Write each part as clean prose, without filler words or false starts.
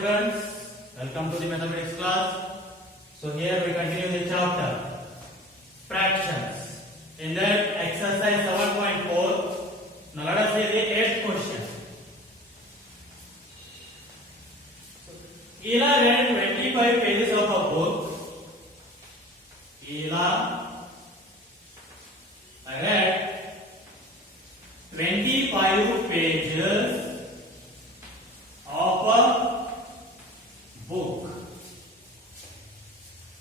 students, welcome to the mathematics class. So here we continue the chapter fractions. In that exercise 7.4, now let us see the 8th question. Ela read 25 pages of a book. Ela read 25 pages of a book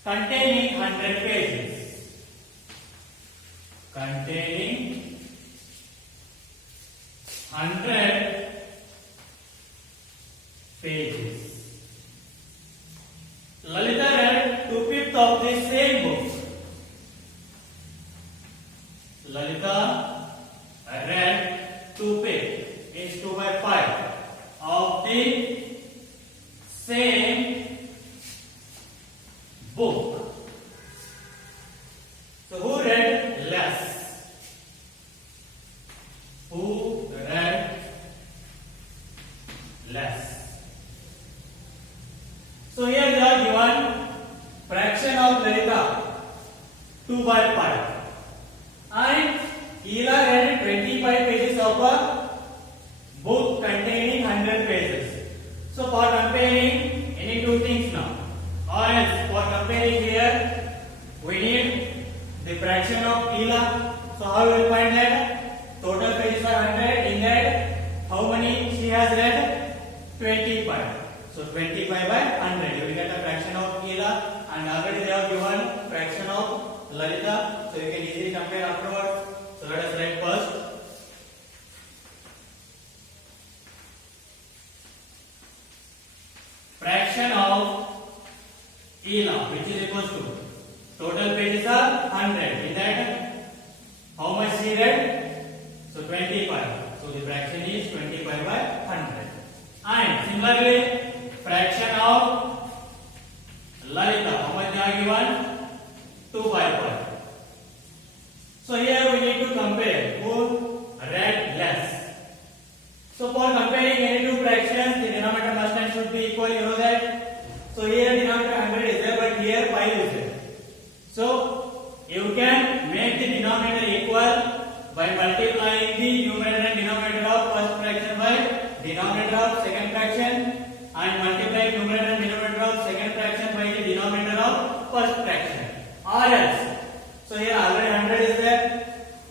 containing 100 pages. Containing 100 pages. Lalita read 2/5 of the same book. Lalita read 2/5 is 2 by 5 of the same book. So who read less? Who read less? So here they are given fraction of Lalita 2 by 5 and Ela read 25 pages of a book containing 100 pages. So for comparing, we need two things now. Or else for comparing here, we need the fraction of Ela. So how we will find that? Total pages are 100. In that, how many she has read? 25. So 25 by 100. You will get a fraction of Ela, and already they have given fraction of Lalita. So you can easily compare afterwards. So let us write first. Fraction of Ela, which is equals to total pages are 100. In that, how much she read? So 25. So the fraction is 25 by 100. And similarly, fraction of Lalita, how much they are given? 2 by 5. So here we need to compare who read less. So for comparing any two fractions, the denominator must and should be equal, you know that. So here denominator 100 is there, but here 5 is there. So you can make the denominator equal by multiplying the numerator and denominator of first fraction by denominator of second fraction, and multiplying numerator and denominator of second fraction by the denominator of first fraction. Or else, so here already 100 is there,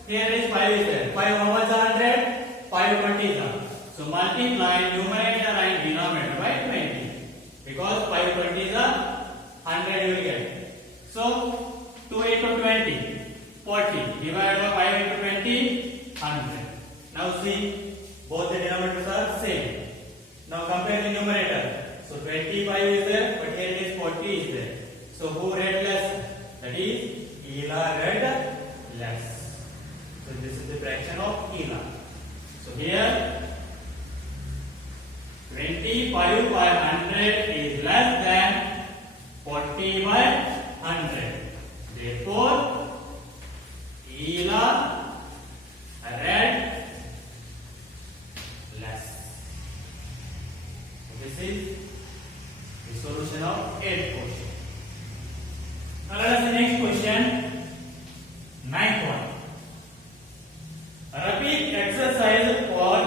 here is 5 is there. 5 how much are 100? 5 20s are. So multiply numerator and denominator by 20. Because 5 20s are 100 you will get. So 2 into 20, 40. Divided by 5 into 20, 100. Now see, both the denominators are same. Now compare the numerator. So 25 is there, but here it is 40 is there. So who read less? That is, Ela read less. So this is the fraction of Ela. So here 25 by 100 is less than 40 by 100. Therefore, Ela read less. So this is the solution of 8th question. Now let us see the next question, 9th one. Repeat exercise for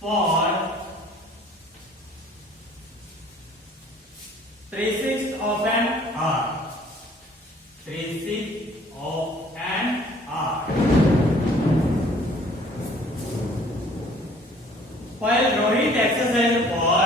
for 3/6 of an hour. 3/6 of an hour. While Rohit exercise for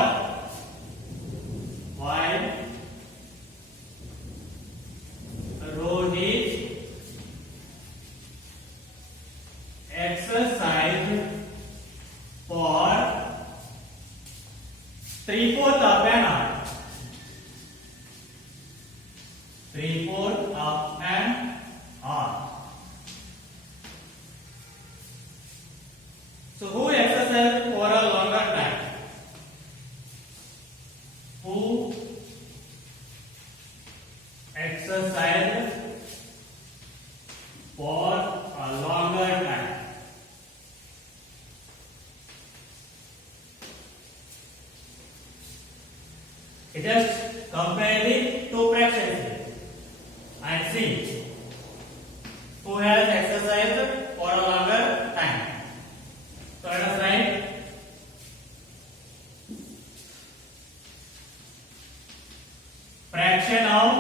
3/4 of an hour. 3/4 of an hour. So who exercised for a longer time? Who exercised Just compare the two fractions and see who has exercised for a longer time. So let us write fraction of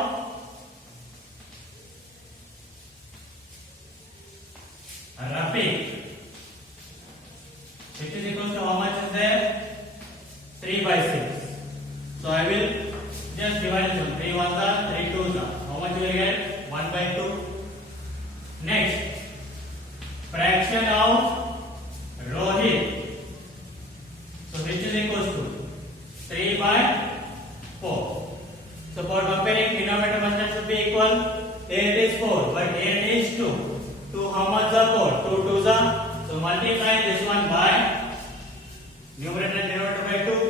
Rafiq, which is equal to how much is there? 3/6. So I will just divide this one. 3 1s are 3 2s are. How much you will get? 1/2. Next, fraction of Rohit. So which is equal to 3/4. So for comparing, denominator must should be equal. 8 is 4, but 8 is 2. 2 how much are 4? 2 2s are. So multiply this one by numerator and denominator by 2.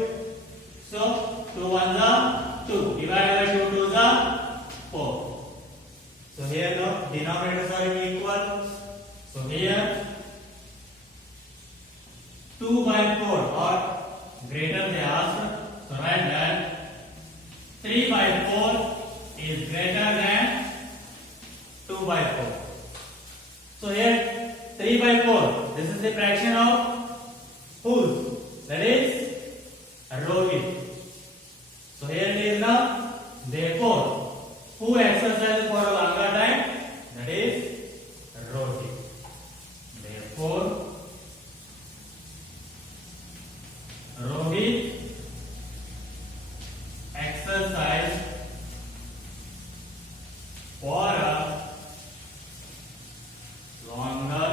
So 2 1s are 2. Divided by 2 2s are 4. So here the denominators are equal. So here 2/4 or greater they ask. So write that 3/4 is greater than 2/4. So here 3/4. This is the fraction of whose? That is Rohit. So here it is now. Therefore, who exercises for a longer time? That is Rohit. Therefore, Rohit exercised for a longer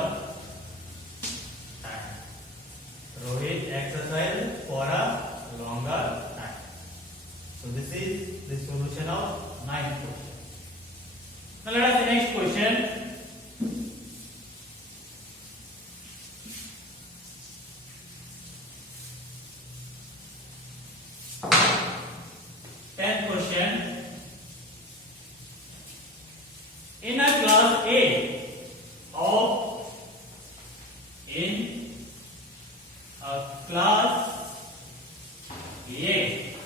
time. Rohit exercised for a longer time. So this is the solution of 9th question. Now let us see the next question. In a class A of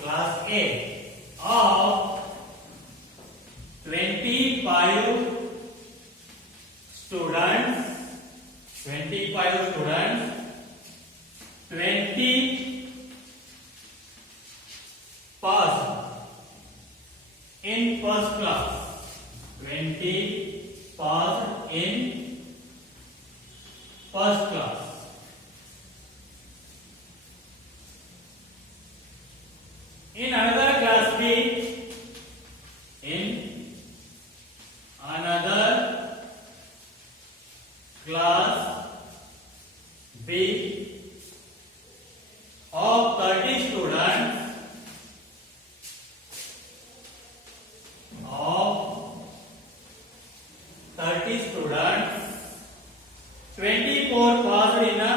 class A of 25 students, 20 passed in first class. 20 passed in first class. In another class B, in another class B of 30 students, of 30 students, 24 passed in a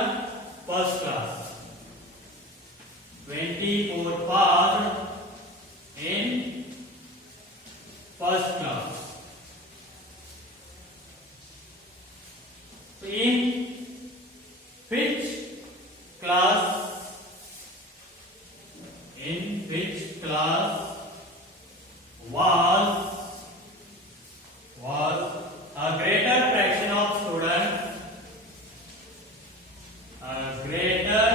first class. 24 passed in first class. So in which class was a greater fraction of students, a greater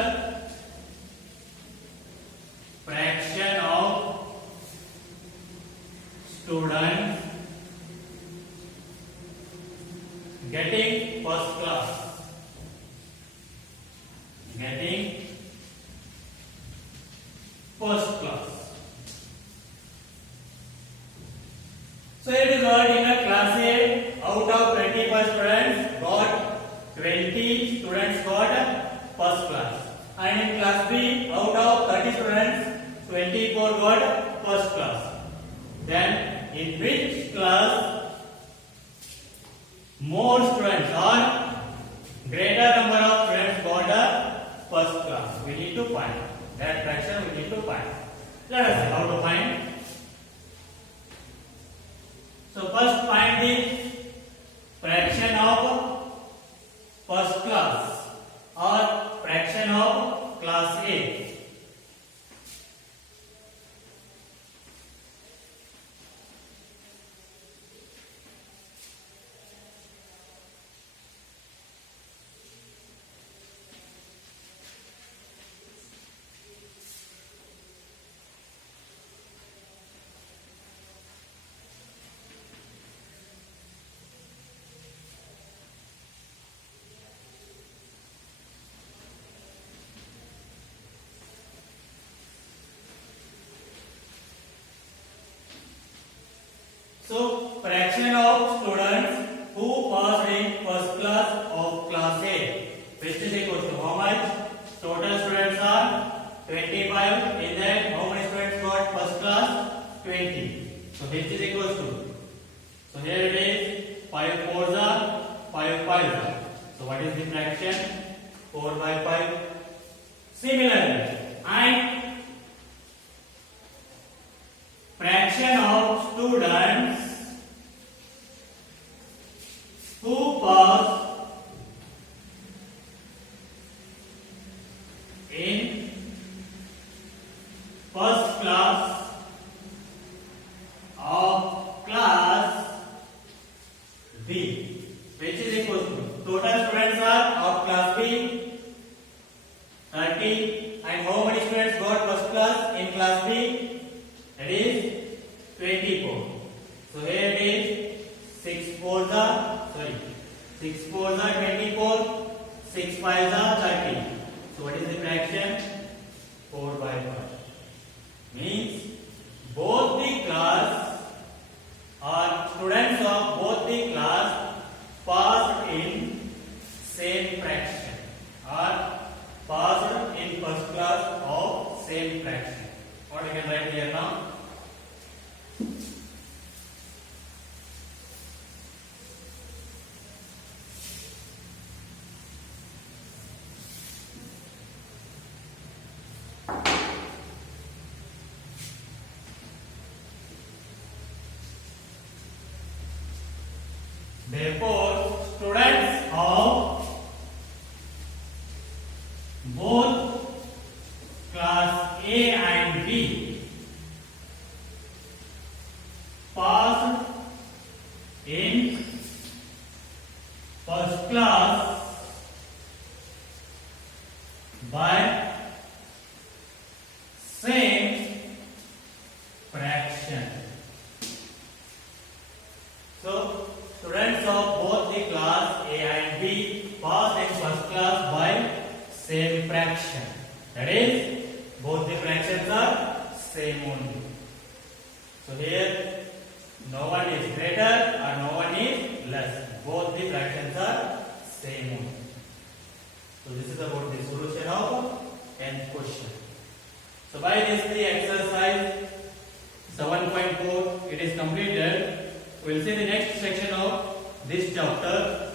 fraction of students getting first class, getting first class. So it is what in a class A, out of 25 students got 20 students got first class, and in class B, out of 30 students 24 got first class. Then in which class more students or greater number of students got the first class? We need to find that fraction. We need to find. Let us see how to find. So first find the fraction of first class or fraction of class A. So fraction of students who passed in first class of class A, which is equal to how much? Total students are 25. In that, how many students got first class? 20. So which is equal to? So here it is 5 fours are 5 fives are. So what is the fraction? 4 by 5. Similarly, and fraction of students who pass in first class of class B, which is equal to total students are of class B 30, and how many students got first class in class B? That is 24. So here it is 6 fours are 24, 6 fives are 30. So what is the fraction? 4 by 5. Means both the class or students of both the class passed in same fraction or passed in first class of same fraction. What I can write here now? Therefore, students of both class A and B passed in first class by same fraction. So, students of both the class A and B passed in first class by same fraction. That is, both the fractions are same only. So here, no one is greater or no one is less. Both the fractions are same only. So this is about the solution of 10th question. So by this the exercise 7.4 it is completed. We will see the next section of this chapter.